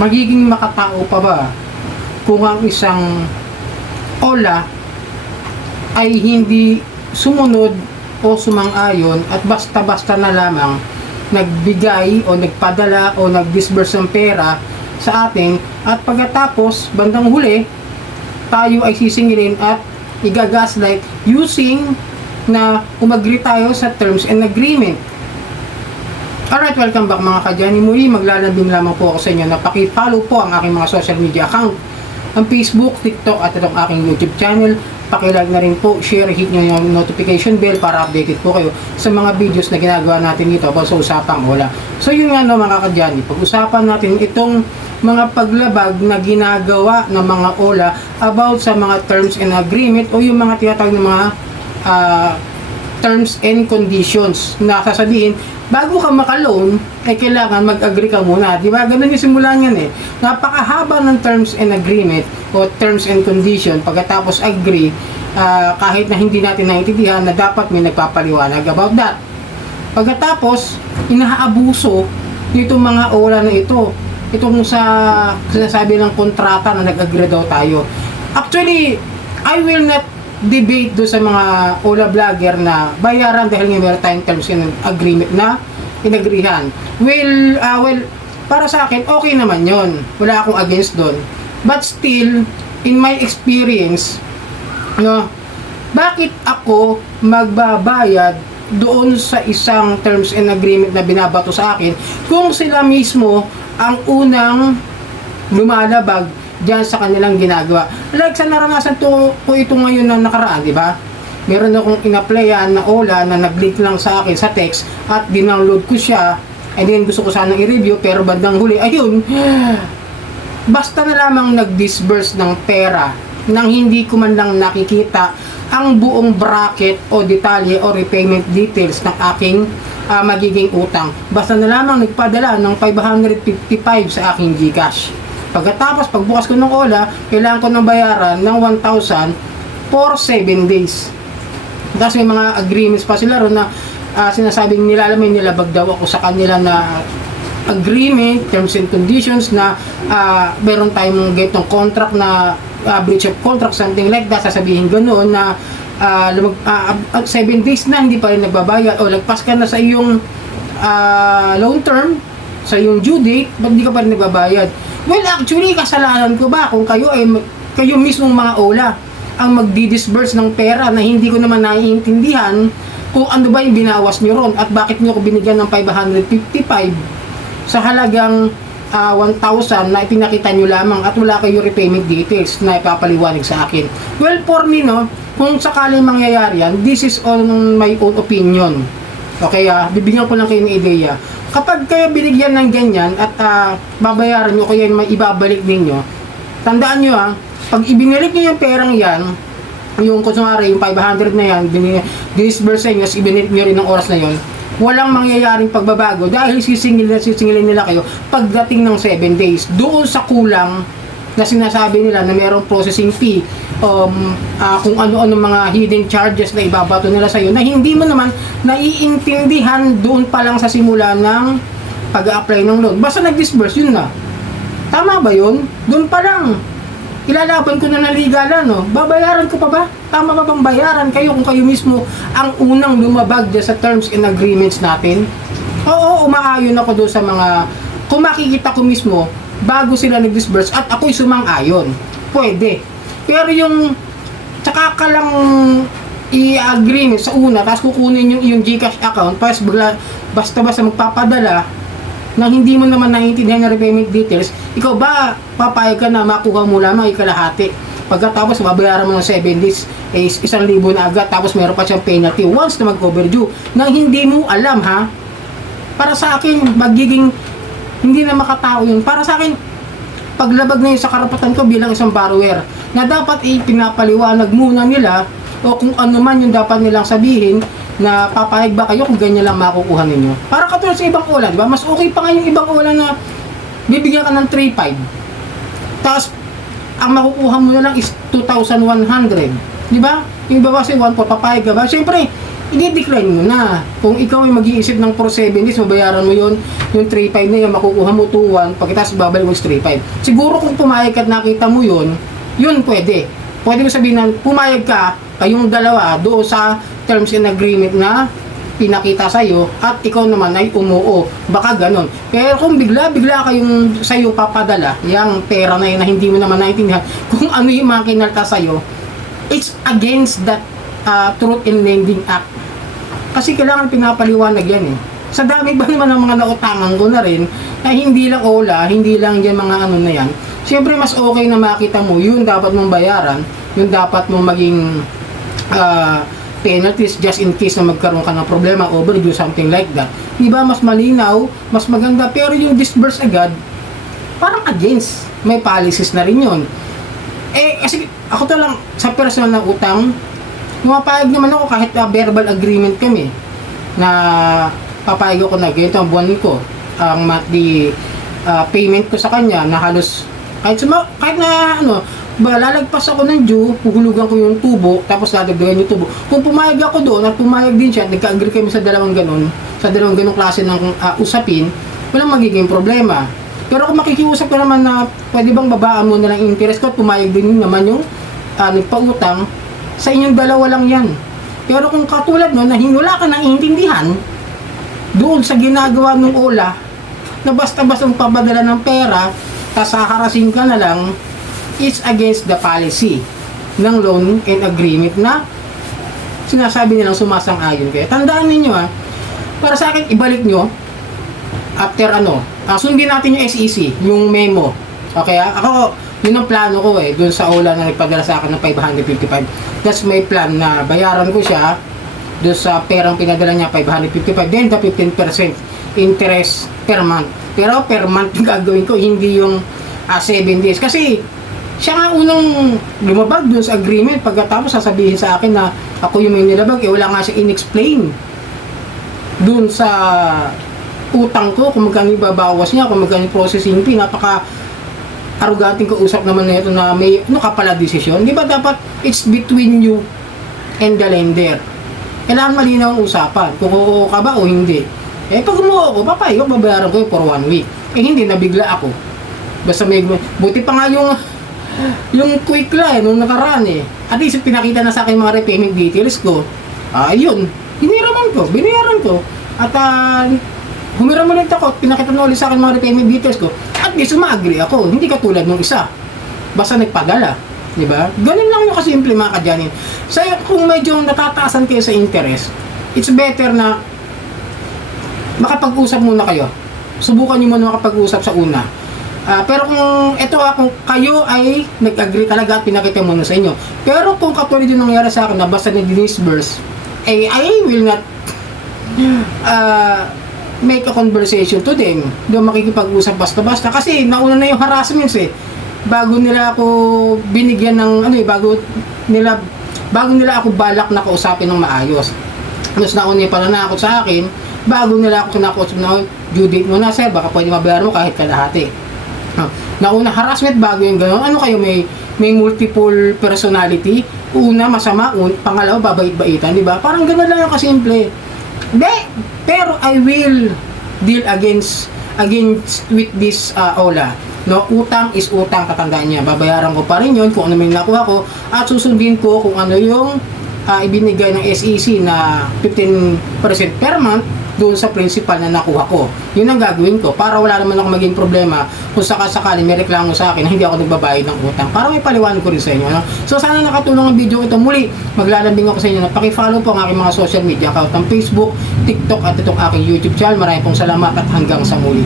Magiging makatao pa ba kung ang isang OLA ay hindi sumunod o sumang-ayon at basta-basta na lamang nagbigay o nagpadala o nag-disburse ng pera sa atin, at pagkatapos bandang huli tayo ay sisingilin at igagaslight using na umagri tayo sa terms and agreement. Alright, welcome back mga kadyani. Muli maglalambing lamang po ako sa inyo na paki-follow po ang aking mga social media account, ang Facebook, TikTok at itong aking YouTube channel. Paki-like na rin po, share, hit nyo yung notification bell para updated po kayo sa mga videos na ginagawa natin dito about sa usapang OLA. So yun nga no mga kadyani, pag-usapan natin itong mga paglabag na ginagawa ng mga OLA about sa mga terms and agreement o yung mga tinatawag ng mga terms and conditions na sasabihin bago ka maka-loan ay kailangan mag-agree ka muna, di ba? Ganun yung simulan yan eh. Napakahaba ng terms and agreement o terms and condition. Pagkatapos agree, kahit na hindi natin naiintindihan na dapat may nagpapaliwanag about that. Pagkatapos inaabuso nitong mga OLA na ito, itong sa sinasabi ng kontrata na nag-agree daw tayo. Actually, I will not debate do sa mga OLA vlogger na bayaran dahil nga meron tayong terms and agreement na inagrihan. Well, para sa akin, okay naman yon. Wala akong against doon. But still, in my experience, no, bakit ako magbabayad doon sa isang terms and agreement na binabato sa akin kung sila mismo ang unang lumalabag diyan sa kanilang ginagawa. Like sa naranasan ko ito ngayon na nakaraan, di ba? Meron akong in-applyan na OLA na nag-link lang sa akin sa text at dinownload ko siya, and then gusto ko sanang i-review pero bandang huli, ayun, basta na lamang nag-disburse ng pera nang hindi ko man lang nakikita ang buong bracket o detalye o repayment details ng aking magiging utang. Basta na lamang nagpadala ng 555 sa aking GCash. Pagkatapos, pagbukas ko ng OLA, kailangan ko ng bayaran ng 1,000 for 7 days. Tapos may mga agreements pa sila ron na sinasabing nila, alam mo, nilabag daw ako sa kanila na agreement, terms and conditions na meron tayong getong contract na breach of contract, something like that. Sasabihin ganoon na 7 days na hindi pa rin nagbabayad o lagpas ka na sa iyong loan term, sa iyong due date, ba't hindi ka pa rin nagbabayad? Well, actually, kasalanan ko ba kung kayo ay kayo mismong mga OLA ang magdi-disburse ng pera na hindi ko naman naiintindihan kung ano ba yung binawas nyo ron at bakit nyo ko binigyan ng 555 sa halagang 1,000 na ipinakita nyo lamang at wala kayo repayment details na ipapaliwanag sa akin. Well, for me, no, kung sakaling mangyayari yan, this is all my own opinion. Okay, bibigyan ko lang kayo ng ideya. Kapag kayo binigyan ng ganyan at babayaran nyo, kaya may ibabalik ninyo, tandaan nyo pag ibinalik nyo yung perang yan, yung kunwari, yung 500 na yan, disburse nyo, ibinalik nyo rin ng oras na yon, walang mangyayaring pagbabago dahil sisingilin nila kayo pagdating ng 7 days. Doon sa kulang na sinasabi nila na mayroong processing fee, kung ano-ano mga hidden charges na ibabato nila sa iyo na hindi mo naman naiintindihan doon pa lang sa simula ng pag-a-apply ng loan. Basta nag-disburse, yun na. Tama ba yun? Doon pa lang. Ilalaban ko na ng legalan, no? Babayaran ko pa ba? Tama ba bang bayaran kayo kung kayo mismo ang unang lumabag dyan sa terms and agreements natin? Oo, umaayon ako doon sa mga, kung makikita ko mismo, bago sila nag-disburse at ako'y sumang-ayon. Pwede. Pero yung tsaka ka lang i-agree sa una, tapos kukunin yung GCash account, tapos basta-basta magpapadala nang hindi mo naman naiintindihan ng repayment details, ikaw ba papayag ka na makuha mo lamang ikalahati? Pagkatapos mabayaran mo ng 7 days, 1,000 na agad, tapos meron pa siyang penalty once na mag-overdue nang hindi mo alam, ha? Para sa akin, magiging hindi na makatao yun. Para sa akin, paglabag na yun sa karapatan ko bilang isang borrower na dapat pinapaliwanag muna nila o kung ano man yung dapat nilang sabihin na papayag ba kayo kung ganyan lang makukuha ninyo. Para katulad sa ibang OLA, diba? Mas okay pa nga yung ibang OLA na bibigyan ka ng 3,500. Tapos, ang makukuha mo na lang is 2,100. Diba? Yung iba kasi 1,400, papayag ka ba? Siyempre, i-decline mo na. Kung ikaw ay mag-iisip ng for 7 days, mabayaran mo yun, yung 3.5 na yun, makukuha mo 2.1, pagkatapos babalik mo 3.5. Siguro kung pumayag ka at nakita mo yun, yun pwede. Pwede mo sabihin na pumayag ka, kayong dalawa, doon sa terms and agreement na pinakita sa'yo, at ikaw naman ay umuo. Baka ganon. Pero kung bigla-bigla kayong sa'yo papadala, yung pera na yun na hindi mo naman naintindihan, kung ano yung mga kinalta sa'yo, it's against that Truth in Lending Act. Kasi kailangan pinapaliwanag yan eh. Sa dami ba naman ng mga nautangan ko na rin, na hindi lang OLA, hindi lang yan mga ano na yan, siyempre mas okay na makita mo, yun dapat mong bayaran, yun dapat mong maging penalties just in case na magkaroon ka ng problema, overdue, something like that. Diba, mas malinaw, mas maganda, pero yung disburse agad, parang against, may policies na rin yun. Kasi ako to lang, sa personal na utang, pumapayag naman ako kahit verbal agreement kami na papayag ako na ganito ang buwan ko, ang monthly payment ko sa kanya na halos kahit na ano, lalagpas ako ng due, puhulugan ko yung tubo, tapos dadagdagan yung tubo. Kung pumayag ako doon at pumayag din siya, nagka-agree kami sa dalawang ganun klase ng usapin, walang magiging problema. Pero kung makikiusap ka naman na pwede bang babaan mo na lang interest ko at pumayag din naman yung nagpautang, sa inyong dalawa lang yan. Pero kung katulad nun, na wala ka naiintindihan doon sa ginagawa ng OLA, na basta-basta papadala ng pera, tapos haharasin ka na lang, it's against the policy ng loan and agreement na sinasabi nilang sumasang-ayon kayo. Tandaan ninyo para sa akin, ibalik nyo after sundin natin yung SEC, yung memo. Okay ako, yun ang plano ko doon sa OLA na nagpadala sa akin ng 555. That's my plan na bayaran ko siya doon sa perang pinadala niya, 555, then the 15% interest per month. Pero per month yung gagawin ko, hindi yung 7 days. Kasi siya nga unang lumabag doon sa agreement, pagkatapos sasabihin sa akin na ako yung may nilabag, wala nga siya in-explain doon sa utang ko, kung magkano ibabawas niya, kung magkano processing fee, arroganting kausap naman na ito na may kapala desisyon. Di ba dapat it's between you and the lender? Kailangan malinaw ang usapan. Kung oo ka ba o hindi. Pag umuo ako, papayag, babayaran ko for 1 week. Hindi, nabigla ako. Basta buti pa nga yung quick line nung nakaraan At least pinakita na sa akin mga repayment details ko. Yun, binayaran ko. At humiram ulit ako, pinakita na ulit sa akin mga repayment details ko. At least umaagree ako, hindi katulad nung isa. Basta nagpadala, di ba? Ganun lang yung kasimple mga kadyanin. So kung medyo natataasan kayo sa interest, it's better na makapag-usap muna kayo. Subukan nyo muna makapag-usap sa una. Pero kung kung kayo ay nag-agree talaga at pinakita muna sa inyo. Pero kung katulad yung nangyari sa akin na basta nag-disburse, I will not make a conversation to them. Doon makikipag-usap basta-basta. Kasi nauna na yung harassments bago nila ako binigyan ng bago nila ako balak na kausapin ng maayos. Tapos nauna yung pananakot sa akin, bago nila ako kinakausap na due date mo na sir, baka pwede mabayaran mo kahit kalahati. Nauna harassment bago yung gano'n. Ano kayo, may multiple personality? Una masama, pangalawa babait-baitan, di ba? Parang gano'n lang yung kasimple. Pero I will deal against with this OLA. No, utang is utang, katandaan niya. Babayaran ko pa rin yun kung ano may nakuha ko at susundin ko kung ano yung ibinigay ng SEC na 15% per month doon sa principal na nakuha ko. Yun ang gagawin ko para wala naman ako maging problema kung sakasakali may reklamo sa akin na hindi ako nagbabayad ng utang. Para may paliwanag ko rin sa inyo. No? So sana nakatulong ang video ito. Muli, maglalambing ako sa inyo na paki-follow po ang aking mga social media account ng Facebook, TikTok at itong aking YouTube channel. Maraming pong salamat at hanggang sa muli.